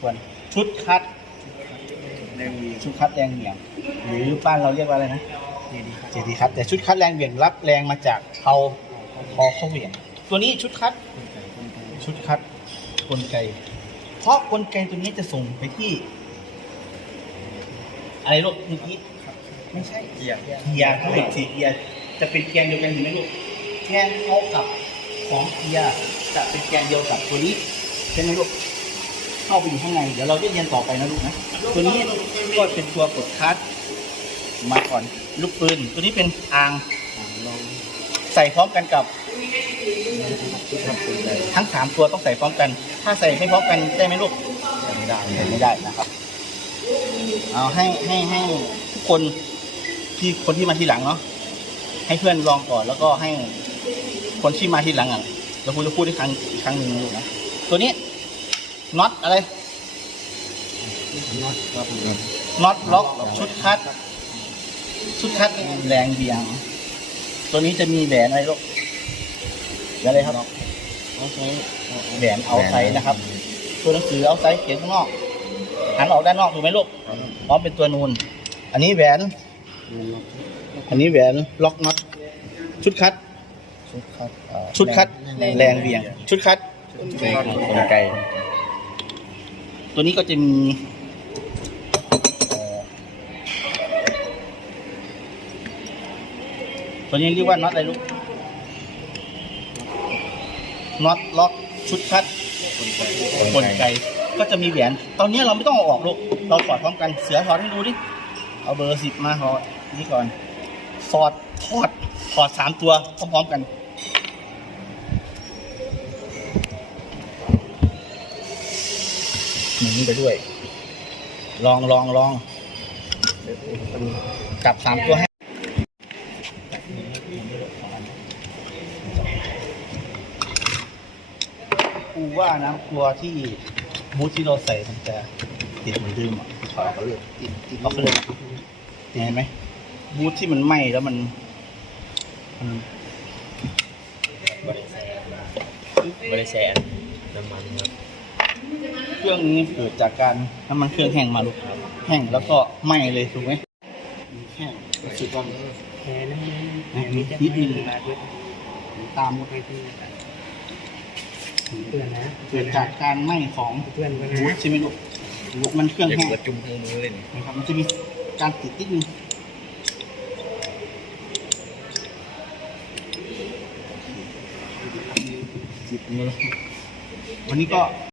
ควรชุดคัดแรงวีชุดคัดแรงเหวี่ยงหรือบ้านเราเรียกว่าอะไรนะเจดีครับเจดีคัดแต่ชุดคัดแรงเหวี่ยงรับแรงมาจากเผาพอเขาเหวี่ยง ตัวนี้ชุดคัดคนไก่คนไก่ชุดคัดกลไก เพราะกลไกตัวนี้จะส่งไปที่ อะไรลูกเมื่อกี้ไม่ใช่เกียร์เกียร์ทั้งหมดสี่เกียร์จะเป็นเกียร์เดียวกันเห็นไหมลูกแกนเท่ากับของเกียร์จะเป็นแกนเดียวกับตัวนี้ใช่ไหมลูก เข้าไปอยู่ข้างในเดี๋ยวเราจะเรียนต่อไปนะลูกนะตัวนี้ก็เป็นตัวกดคัดมาก่อนลูกปืนตัวนี้เป็นอ่างใส่พร้อมกันกับ ทั้งสามตัวต้องใส่พร้อมกัน ถ้าใส่ไม่พร้อมกันได้ไหมลูกไม่ได้ไม่ได้นะครับ เอาให้ให้ให้ทุกคนที่คนที่มาทีหลังเนาะให้เพื่อนลองก่อนแล้วก็ให้คนที่มาทีหลังอะเราพูดจะพูดอีกครั้งอีกครั้งหนึ่งนะลูกนะตัวนี้ น็อตอะไรน็อตครับผมน็อตล็อกชุดคัด ชุดคัดแรงเบี่ยง ตัวนี้จะมีแหวนอะไรลูกแหวนอะไรครับเอาใช้แหวนเอาไซส์นะครับ ตัวหนังสือเอาไซส์เขียนข้างนอกหันออกด้านนอกถูกไหมลูกพร้อมเป็นตัวนูน อันนี้แหวน อันนี้แหวนล็อกน็อตชุดคัด ชุดคัดเอ่อชุดคัดแรงเบี่ยง ชุดคัดชุดคัดคนไก่ ตัวนี้ก็จะมีตัวนี้เรียกว่าน็อตอะไรลูกน็อตล็อกชุดคัดกลไกก็จะมีแหวน ตอนนี้เราไม่ต้องเอาออกลูก เราถอดพร้อมกัน เสือถอดให้ดูดิ เอาเบอร์สิบมาถอดนี่ก่อน สอดถอดถอดสามตัวพร้อมๆกัน หมุนไปด้วย ลองลองลองกลับสามตัวให้กูว่านะตัวที่บูธที่เราใส่มันจะติดเหมือนเดิมอะถอดเขาเลยติดติดเขาเลยเห็นไหมบูธที่มันไหม้แล้วมันมันบริแซนน้ำมันครับ เครื่องนี้เกิดจากการน้ำมันเครื่องแห้งมาลูกแห้งแล้วก็ไหม้เลยถูกไหมแห้งสุดยอดแค่นั้นนะนิดนิดนึงตามมดไปที่เพื่อนนะเกิดจากการไหม้ของเพื่อนกันบูธนะใช่ไหมลูกบูธมันเครื่องแห้งจุ่มมือเลยนะครับมันจะมีการติดนิดนึงจิบมือวันนี้ก็